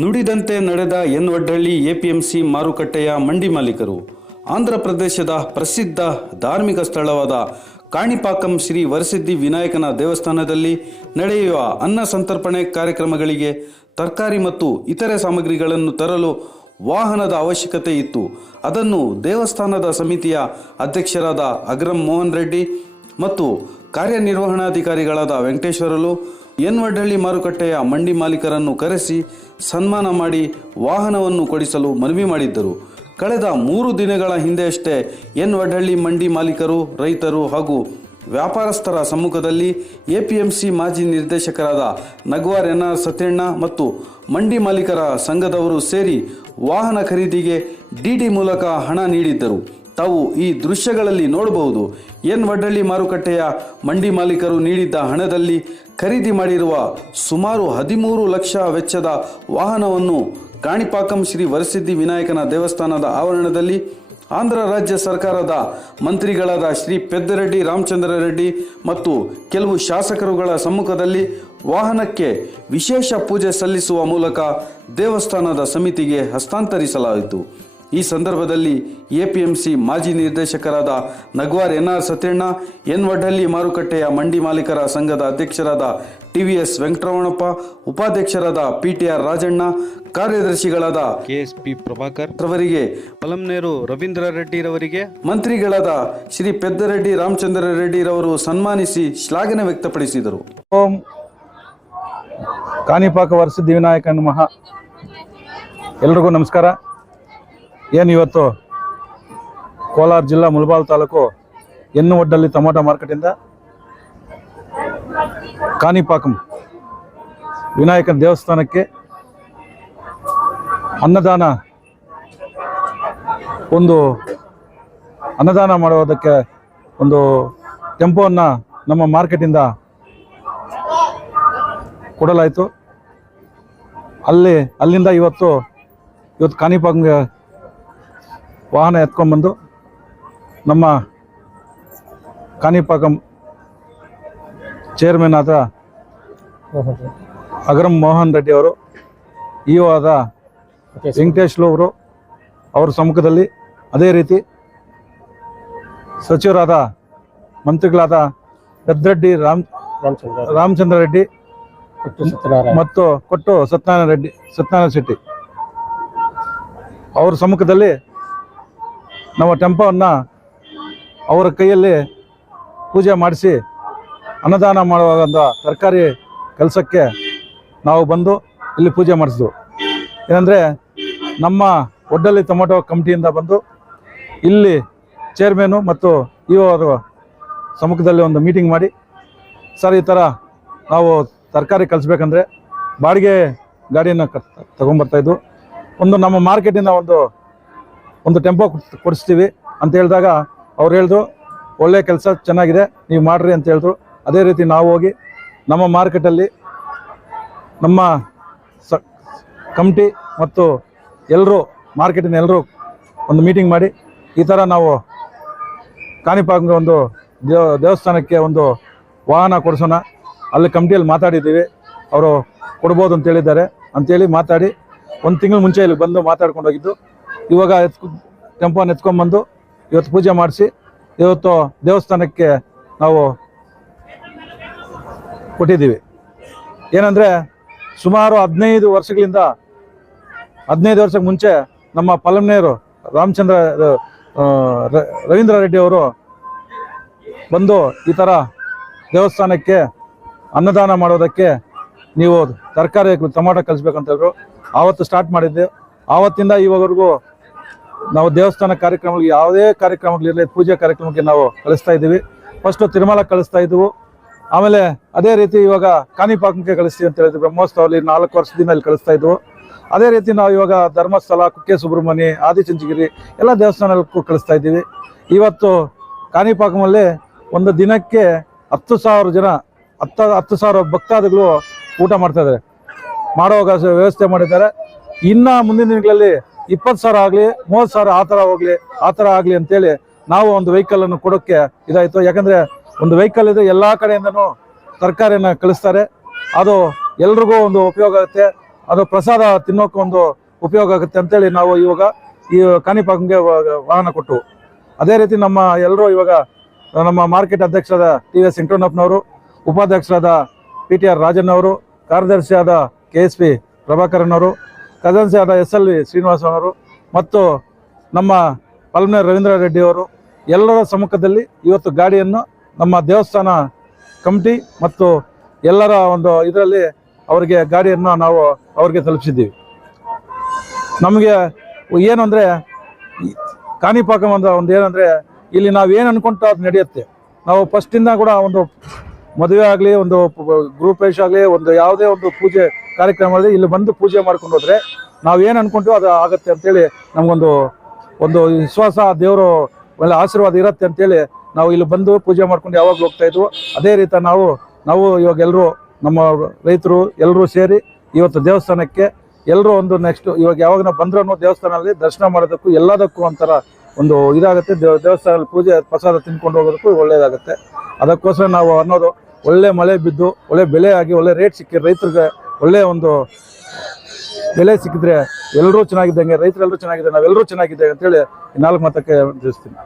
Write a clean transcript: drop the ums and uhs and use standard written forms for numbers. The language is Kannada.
ನುಡಿದಂತೆ ನಡೆದ ಎನ್ ವಡ್ಡಳ್ಳಿ ಎಪಿಎಂಸಿ ಮಾರುಕಟ್ಟೆಯ ಮಂಡಿ ಮಾಲೀಕರು ಆಂಧ್ರ ಪ್ರದೇಶದ ಪ್ರಸಿದ್ಧ ಧಾರ್ಮಿಕ ಸ್ಥಳವಾದ ಕಾಣಿಪಾಕಂ ಶ್ರೀ ವರಸಿದ್ಧಿ ವಿನಾಯಕನ ದೇವಸ್ಥಾನದಲ್ಲಿ ನಡೆಯುವ ಅನ್ನ ಸಂತರ್ಪಣೆ ಕಾರ್ಯಕ್ರಮಗಳಿಗೆ ತರಕಾರಿ ಮತ್ತು ಇತರೆ ಸಾಮಗ್ರಿಗಳನ್ನು ತರಲು ವಾಹನದ ಅವಶ್ಯಕತೆ ಇತ್ತು. ಅದನ್ನು ದೇವಸ್ಥಾನದ ಸಮಿತಿಯ ಅಧ್ಯಕ್ಷರಾದ ಅಗ್ರಂ ಮೋಹನ್ ರೆಡ್ಡಿ ಮತ್ತು ಕಾರ್ಯನಿರ್ವಹಣಾಧಿಕಾರಿಗಳಾದ ವೆಂಕಟೇಶ್ವರಲು ಎನ್ ವಡ್ಡಳ್ಳಿ ಮಾರುಕಟ್ಟೆಯ ಮಂಡಿ ಮಾಲೀಕರನ್ನು ಕರೆಸಿ ಸನ್ಮಾನ ಮಾಡಿ ವಾಹನವನ್ನು ಕೊಡಿಸಲು ಮನವಿ ಮಾಡಿದ್ದರು. ಕಳೆದ 3 ದಿನಗಳ ಹಿಂದೆಯಷ್ಟೇ ಎನ್ ವಡ್ಡಳ್ಳಿ ಮಂಡಿ ಮಾಲೀಕರು, ರೈತರು ಹಾಗೂ ವ್ಯಾಪಾರಸ್ಥರ ಸಮ್ಮುಖದಲ್ಲಿ ಎಪಿಎಂಸಿ ಮಾಜಿ ನಿರ್ದೇಶಕರಾದ ನಗ್ವಾರ್ ಎನ್ಆರ್ ಸತ್ಯಣ್ಣ ಮತ್ತು ಮಂಡಿ ಮಾಲೀಕರ ಸಂಘದವರು ಸೇರಿ ವಾಹನ ಖರೀದಿಗೆ ಡಿಡಿ ಮೂಲಕ ಹಣ ನೀಡಿದ್ದರು. ತಾವು ಈ ದೃಶ್ಯಗಳಲ್ಲಿ ನೋಡಬಹುದು. ಎನ್ ವಡ್ಡಳ್ಳಿ ಮಾರುಕಟ್ಟೆಯ ಮಂಡಿ ಮಾಲೀಕರು ನೀಡಿದ್ದ ಹಣದಲ್ಲಿ ಖರೀದಿ ಮಾಡಿರುವ ಸುಮಾರು 13 ಲಕ್ಷ ವೆಚ್ಚದ ವಾಹನವನ್ನು ಕಾಣಿಪಾಕಂ ಶ್ರೀ ವರಸಿದ್ಧಿ ವಿನಾಯಕನ ದೇವಸ್ಥಾನದ ಆವರಣದಲ್ಲಿ ಆಂಧ್ರ ರಾಜ್ಯ ಸರ್ಕಾರದ ಮಂತ್ರಿಗಳಾದ ಶ್ರೀ ಪೆದ್ದಿರೆಡ್ಡಿ ರಾಮಚಂದ್ರ ರೆಡ್ಡಿ ಮತ್ತು ಕೆಲವು ಶಾಸಕರುಗಳ ಸಮ್ಮುಖದಲ್ಲಿ ವಾಹನಕ್ಕೆ ವಿಶೇಷ ಪೂಜೆ ಸಲ್ಲಿಸುವ ಮೂಲಕ ದೇವಸ್ಥಾನದ ಸಮಿತಿಗೆ ಹಸ್ತಾಂತರಿಸಲಾಯಿತು. ಈ ಸಂದರ್ಭದಲ್ಲಿ ಎಪಿಎಂಸಿ ಮಾಜಿ ನಿರ್ದೇಶಕರಾದ ನಗ್ವಾರ್ ಎನ್ಆರ್ ಸತ್ಯಣ್ಣ, ಎನ್ ವಡ್ಡಳ್ಳಿ ಮಾರುಕಟ್ಟೆಯ ಮಂಡಿ ಮಾಲೀಕರ ಸಂಘದ ಅಧ್ಯಕ್ಷರಾದ ಟಿವಿಎಸ್ ವೆಂಕಟರಮಣಪ್ಪ, ಉಪಾಧ್ಯಕ್ಷರಾದ ಪಿಟಿಆರ್ ರಾಜಣ್ಣ, ಕಾರ್ಯದರ್ಶಿಗಳಾದ ಕೆಎಸ್ಪಿ ಪ್ರಭಾಕರ್ ರವರಿಗೆ, ಪಲಂನೇರು ರವೀಂದ್ರ ರೆಡ್ಡಿರವರಿಗೆ, ಮಂತ್ರಿಗಳಾದ ಶ್ರೀ ಪೆದ್ದಿರೆಡ್ಡಿ ರಾಮಚಂದ್ರ ರೆಡ್ಡಿರವರು ಸನ್ಮಾನಿಸಿ ಶ್ಲಾಘನೆ ವ್ಯಕ್ತಪಡಿಸಿದರು. ಓಂ ಕಾಣಿಪಾಕ ವರಸಿದ್ಧಿ ವಿನಾಯಕ ನಮಃ. ಎಲ್ರಿಗೂ ನಮಸ್ಕಾರ. ಏನು ಇವತ್ತು ಕೋಲಾರ ಜಿಲ್ಲಾ ಮುಳಬಾಲ್ ತಾಲೂಕು ಎನ್ ವಡ್ಡಳ್ಳಿ ಟೊಮೊಟೊ ಮಾರ್ಕೆಟಿಂದ ಕಾಣಿಪಾಕಂ ವಿನಾಯಕನ ದೇವಸ್ಥಾನಕ್ಕೆ ಅನ್ನದಾನ ಮಾಡುವುದಕ್ಕೆ ಒಂದು ಟೆಂಪೋವನ್ನು ನಮ್ಮ ಮಾರ್ಕೆಟಿಂದ ಕೊಡಲಾಯಿತು. ಅಲ್ಲಿಂದ ಇವತ್ತು ಕಾಣಿಪಾಕಂಗೆ ವಾಹನ ಎತ್ಕೊಂಡ್ಬಂದು ನಮ್ಮ ಕಾಣಿಪಾಕಂ ಚೇರ್ಮನ್ ಆದ ಅಗ್ರಂ ಮೋಹನ್ ರೆಡ್ಡಿ ಅವರು, ಇಒ ಆದ ವೆಂಕಟೇಶ್ಲು ಅವರು ಅವರ ಸಮ್ಮುಖದಲ್ಲಿ, ಅದೇ ರೀತಿ ಸಚಿವರಾದ ಮಂತ್ರಿಗಳಾದ ಪೆದ್ದಿರೆಡ್ಡಿ ರಾಮಚಂದ್ರ ರೆಡ್ಡಿ ಮತ್ತು ಕೊಟ್ಟು ಸತ್ಯನಾರಾಯಣ ಶೆಟ್ಟಿ ಅವರ ಸಮ್ಮುಖದಲ್ಲಿ ನಮ್ಮ ಟೆಂಪೋವನ್ನು ಅವರ ಕೈಯಲ್ಲಿ ಪೂಜೆ ಮಾಡಿಸಿ ಅನ್ನದಾನ ಮಾಡುವಾಗ ತರಕಾರಿ ಕೆಲಸಕ್ಕೆ ನಾವು ಬಂದು ಇಲ್ಲಿ ಪೂಜೆ ಮಾಡಿಸಿದ್ವು. ಏನಂದರೆ ನಮ್ಮ ವಡ್ಡಳ್ಳಿ ಟೊಮೊಟೊ ಕಮಿಟಿಯಿಂದ ಬಂದು ಇಲ್ಲಿ ಚೇರ್ಮನ್ನು ಮತ್ತು ಇಒ ಅವರ ಸಮ್ಮುಖದಲ್ಲಿ ಒಂದು ಮೀಟಿಂಗ್ ಮಾಡಿ, ಸರ್ ಈ ಥರ ನಾವು ತರಕಾರಿ ಕಲಿಸ್ಬೇಕಂದ್ರೆ ಬಾಡಿಗೆ ಗಾಡಿಯನ್ನು ತಗೊಂಬರ್ತಾಯಿದ್ವು. ನಮ್ಮ ಮಾರ್ಕೆಟಿಂದ ಒಂದು ಟೆಂಪೋ ಕೊಡಿಸ್ತೀವಿ ಅಂತ ಹೇಳಿದಾಗ ಅವ್ರು ಹೇಳಿದ್ರು, ಒಳ್ಳೆಯ ಕೆಲಸ ಚೆನ್ನಾಗಿದೆ, ನೀವು ಮಾಡಿರಿ ಅಂತ ಹೇಳಿದ್ರು. ಅದೇ ರೀತಿ ನಾವು ಹೋಗಿ ನಮ್ಮ ಮಾರ್ಕೆಟಲ್ಲಿ ನಮ್ಮ ಕಮಿಟಿ ಮತ್ತು ಎಲ್ಲರೂ ಮಾರ್ಕೆಟಿನ ಎಲ್ಲರೂ ಒಂದು ಮೀಟಿಂಗ್ ಮಾಡಿ ಈ ಥರ ನಾವು ಕಾಣಿಪಾಕಂಗೆ ಒಂದು ದೇವಸ್ಥಾನಕ್ಕೆ ಒಂದು ವಾಹನ ಕೊಡಿಸೋಣ, ಅಲ್ಲಿ ಕಮಿಟಿಯಲ್ಲಿ ಮಾತಾಡಿದ್ದೀವಿ, ಅವರು ಕೊಡ್ಬೋದು ಅಂತ ಹೇಳಿದ್ದಾರೆ ಅಂತೇಳಿ ಮಾತಾಡಿ 1 ತಿಂಗಳು ಮುಂಚೆ ಇಲ್ಲಿ ಬಂದು ಮಾತಾಡ್ಕೊಂಡು ಹೋಗಿದ್ದು. ಇವಾಗ ಟೆಂಪೋನ ಎತ್ಕೊಂಡ್ಬಂದು ಇವತ್ತು ಪೂಜೆ ಮಾಡಿಸಿ ಇವತ್ತು ದೇವಸ್ಥಾನಕ್ಕೆ ನಾವು ಕೊಟ್ಟಿದ್ದೀವಿ. ಏನಂದರೆ ಸುಮಾರು 15 ವರ್ಷಕ್ಕೆ ಮುಂಚೆ ನಮ್ಮ ಪಲಂನೇರು ರವೀಂದ್ರ ರೆಡ್ಡಿ ಅವರು ಬಂದು ಈ ಥರ ದೇವಸ್ಥಾನಕ್ಕೆ ಅನ್ನದಾನ ಮಾಡೋದಕ್ಕೆ ನೀವು ತರಕಾರಿ ಟೊಮೊಟೊ ಕಲಿಸ್ಬೇಕಂತ ಹೇಳಿದ್ರು. ಆವತ್ತು ಸ್ಟಾರ್ಟ್ ಮಾಡಿದ್ದೆ. ಆವತ್ತಿಂದ ಇವಾಗವರೆಗೂ ನಾವು ದೇವಸ್ಥಾನ ಕಾರ್ಯಕ್ರಮಗಳಿಗೆ, ಯಾವುದೇ ಕಾರ್ಯಕ್ರಮಗಳಿರಲಿ, ಪೂಜೆ ಕಾರ್ಯಕ್ರಮಕ್ಕೆ ನಾವು ಕಳಿಸ್ತಾ ಇದ್ದೀವಿ. ಫಸ್ಟು ತಿರುಮಲ ಕಳಿಸ್ತಾ ಇದ್ವು, ಆಮೇಲೆ ಅದೇ ರೀತಿ ಇವಾಗ ಕಾಣಿಪಾಕಂಗೆ ಕಳಿಸ್ತೀವಿ ಅಂತ ಹೇಳಿದ್ವಿ. ಬ್ರಹ್ಮೋತ್ಸವದಲ್ಲಿ 4 ವರ್ಷದಿಂದ ಇಲ್ಲಿ ಕಳಿಸ್ತಾ ಇದ್ವು. ಅದೇ ರೀತಿ ನಾವು ಇವಾಗ ಧರ್ಮಸ್ಥಳ, ಕುಕ್ಕೆ ಸುಬ್ರಹ್ಮಣ್ಯ, ಆದಿಚುಂಚನಗಿರಿ ಎಲ್ಲ ದೇವಸ್ಥಾನಕ್ಕೂ ಕಳಿಸ್ತಾ ಇದ್ದೀವಿ. ಇವತ್ತು ಕಾಣಿಪಾಕಮಲ್ಲಿ ಒಂದು ದಿನಕ್ಕೆ 10,000 ಜನ 10,000 ಭಕ್ತಾದಿಗಳು ಊಟ ಮಾಡ್ತಾ ಇದ್ದಾರೆ, ಮಾಡೋ ವ್ಯವಸ್ಥೆ ಮಾಡಿದ್ದಾರೆ. ಇನ್ನು ಮುಂದಿನ ದಿನಗಳಲ್ಲಿ 20,000 ಆಗಲಿ, 30,000 ಆ ಥರ ಆಗಲಿ ಅಂತೇಳಿ ನಾವು ಒಂದು ವೆಹಿಕಲನ್ನು ಕೊಡೋಕ್ಕೆ ಇದಾಯಿತು. ಯಾಕಂದರೆ ಒಂದು ವೆಹಿಕಲ್ ಇದೆ, ಎಲ್ಲ ಕಡೆಯಿಂದನೂ ತರಕಾರಿಯನ್ನು ಕಳಿಸ್ತಾರೆ, ಅದು ಎಲ್ರಿಗೂ ಒಂದು ಉಪಯೋಗ ಆಗುತ್ತೆ. ಅದು ಪ್ರಸಾದ ತಿನ್ನೋಕೆ ಒಂದು ಉಪಯೋಗ ಆಗುತ್ತೆ ಅಂತೇಳಿ ನಾವು ಇವಾಗ ಈ ಕಾಣಿಪಾಕಂಗೆ ವಾಹನ ಕೊಟ್ಟು, ಅದೇ ರೀತಿ ನಮ್ಮ ಎಲ್ಲರೂ ಇವಾಗ ನಮ್ಮ ಮಾರ್ಕೆಟ್ ಅಧ್ಯಕ್ಷರಾದ ಟಿ.ವಿ.ಎಸ್. ವೆಂಕಟರಮಣಪ್ಪನವರು, ಉಪಾಧ್ಯಕ್ಷರಾದ ಪಿ.ಟಿ.ಆರ್. ರಾಜನ್ ಅವರು, ಕಾರ್ಯದರ್ಶಿಯಾದ ಕೆ.ಎಸ್.ಪಿ. ಪ್ರಭಾಕರನ್ ಅವರು, ಖಜಾನ್ಸಿ ಆದ ಎಸ್.ಎಲ್.ವಿ. ಶ್ರೀನಿವಾಸನವರು ಮತ್ತು ನಮ್ಮ ಪಲ್ಮನೇರ್ ರವೀಂದ್ರ ರೆಡ್ಡಿ ಅವರು ಎಲ್ಲರ ಸಮ್ಮುಖದಲ್ಲಿ ಇವತ್ತು ಗಾಡಿಯನ್ನು ನಮ್ಮ ದೇವಸ್ಥಾನ ಕಮಿಟಿ ಮತ್ತು ಎಲ್ಲರ ಒಂದು ಇದರಲ್ಲಿ ಅವರಿಗೆ ಗಾಡಿಯನ್ನು ನಾವು ಅವ್ರಿಗೆ ತಲುಪಿಸಿದ್ದೀವಿ. ನಮಗೆ ಏನು ಅಂದರೆ ಕಾಣಿಪಾಕಂ ಒಂದು ಏನಂದರೆ ಇಲ್ಲಿ ನಾವು ಏನು ಅನ್ಕೊಂತ ಅದು ನಡೆಯುತ್ತೆ. ನಾವು ಫಸ್ಟಿಂದ ಕೂಡ ಒಂದು ಮದುವೆ ಆಗಲಿ, ಒಂದು ಗೃಹಪ್ರವೇಶ ಆಗಲಿ, ಒಂದು ಯಾವುದೇ ಒಂದು ಪೂಜೆ ಕಾರ್ಯಕ್ರಮ ಆಗಲಿ, ಇಲ್ಲಿ ಬಂದು ಪೂಜೆ ಮಾಡ್ಕೊಂಡು ಹೋದರೆ ನಾವು ಏನು ಅನ್ಕೊಂತೀವೋ ಅದು ಆಗುತ್ತೆ ಅಂತೇಳಿ ನಮಗೊಂದು ವಿಶ್ವಾಸ, ದೇವರು ಒಳ್ಳೆ ಆಶೀರ್ವಾದ ಇರುತ್ತೆ ಅಂತೇಳಿ ನಾವು ಇಲ್ಲಿ ಬಂದು ಪೂಜೆ ಮಾಡ್ಕೊಂಡು ಯಾವಾಗಲೂ ಹೋಗ್ತಾ ಇದ್ವು. ಅದೇ ರೀತಿ ನಾವು ಇವಾಗ ಎಲ್ಲರೂ ನಮ್ಮ ರೈತರು ಎಲ್ಲರೂ ಸೇರಿ ಇವತ್ತು ದೇವಸ್ಥಾನಕ್ಕೆ ಎಲ್ಲರೂ ಒಂದು ನೆಕ್ಸ್ಟ್ ಇವಾಗ ಯಾವಾಗ ನಾವು ಬಂದ್ರೂ ದೇವಸ್ಥಾನದಲ್ಲಿ ದರ್ಶನ ಮಾಡೋದಕ್ಕೂ ಎಲ್ಲದಕ್ಕೂ ಒಂಥರ ಒಂದು ಇದಾಗುತ್ತೆ. ದೇವಸ್ಥಾನದಲ್ಲಿ ಪೂಜೆ ಪ್ರಸಾದ ತಿನ್ಕೊಂಡು ಹೋಗೋದಕ್ಕೂ ಒಳ್ಳೆಯದಾಗುತ್ತೆ. ಅದಕ್ಕೋಸ್ಕರ ನಾವು ಅನ್ನೋದು ಒಳ್ಳೆ ಮಳೆ ಬಿದ್ದು ಒಳ್ಳೆ ಬೆಲೆ ಆಗಿ ಒಳ್ಳೆ ರೇಟ್ ಸಿಕ್ಕಿ ರೈತರಿಗೆ ಒಳ್ಳೆ ಒಂದು ಬೆಲೆ ಸಿಕ್ಕಿದ್ರೆ ಎಲ್ಲರೂ ಚೆನ್ನಾಗಿದ್ದಂಗೆ, ರೈತರೆಲ್ಲರೂ ಚೆನ್ನಾಗಿದೆ, ನಾವೆಲ್ಲರೂ ಚೆನ್ನಾಗಿದ್ದೇವೆ ಅಂತೇಳಿ 4 ಮಾತಕ್ಕೆ ತಿಳಿಸ್ತೀನಿ.